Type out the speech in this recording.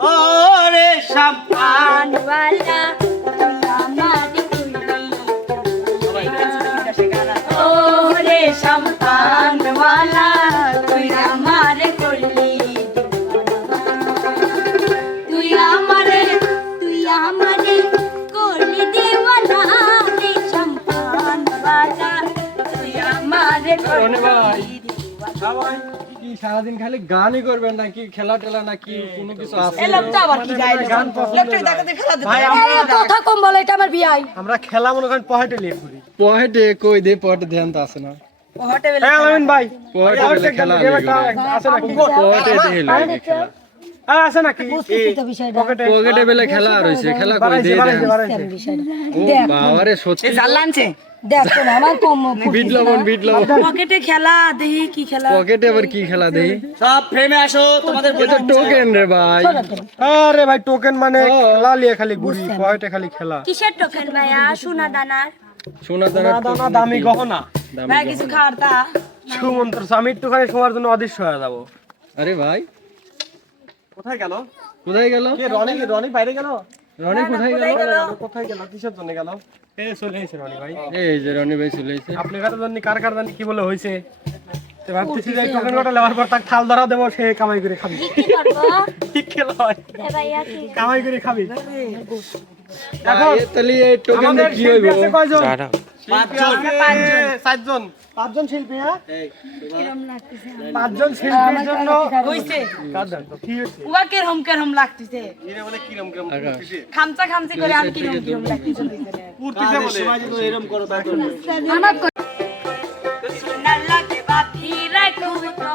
ওরে শাম্পানওয়ালা ওরে শাম্পানওয়ালা তুই আমার করলি তুই আমার তুই আমার করলি দেওয়ালা রে শাম্পানওয়ালা তুই আমার করলি ভাই। কি সারাদিন খালি গানই করবেন নাকি খেলা টেলা নাকি কোনো কিছু আছে? এই লোকটা আবার কি যায় গান লোকটা দেখাতে খেলাতে ভাই, আমরা- এই কথা কম বলে এটা আমার বিয়াই আমরা খেলা মনে করেন পহেটে লিয়ে করি। পহেটে কই দে পহেটে ধ্যান তো আছে না। হোটে বেলে হ্যাঁ আলামিন ভাই পহেটে বেলে খেলা আছে নাকি? পহেটে দে লাগে। খেলা আছে নাকি? বুঝতেছি তো বিষয়টা। পকেটে বেলে খেলা রইছে খেলা কই? দে ধ্যান। আমি বিষয়টা। ও বাবারে সত্যি জাল আনছে। দেখো আমার কম বিট লবণ বিট লবণ। পকেটে খেলা দেখি কি খেলা। পকেটে আবার কি খেলা দেই সব ফ্রেমে আসো তোমাদের তো টোকেন রে ভাই। আরে ভাই টোকেন মানে খেলা লিয়ে খালি ঘুরি পয়েন্টে খালি খেলা। কিসের টোকেন ভাইয়া? সোনা দানার। সোনা দানা দানা দামি গহনা। ভাই কিছু খাওয়ার সুমন্ত্র আমি একটুখানি সময়ের জন্য অদৃশ্য হয়ে যাব। আরে ভাই। কোথায় গেল? কোথায় গেল? কে রনি রনি বাইরে গেল? রনি কোথায় গেল? কোথায় গেল? কিসের জন্য গেল? এ চলে এসে রনি ভাই। এই যে রনি ভাই চলে এসে আপনি কাছে জন্য কার কার জানি কি বলে হইছে তো ভাবতেছি যে টোকেন কটা লেওয়ার পর তাক থাল ধরা দেবো সে কামাই করে খাবি। কি করব? ঠিক খেলা হয়? এ ভাইয়া কি? কামাই করে খাবি। এখন তাহলে এই টোকেন কি হইব? পাঁচজন। পাঁচজন। শিল্পী হ্যাঁ? পাঁচজন শিল্পীর জন্য হইছে। কার দেন তো? কি হয়েছে উয়া কেরম কেরম লাগতেছে? খামচা খামচি করে আমি কিরম কিরম লাগতেছে পূর্তিতে বলে। এরকম করো তারপর সোনা লাগে বাতি রাখু তো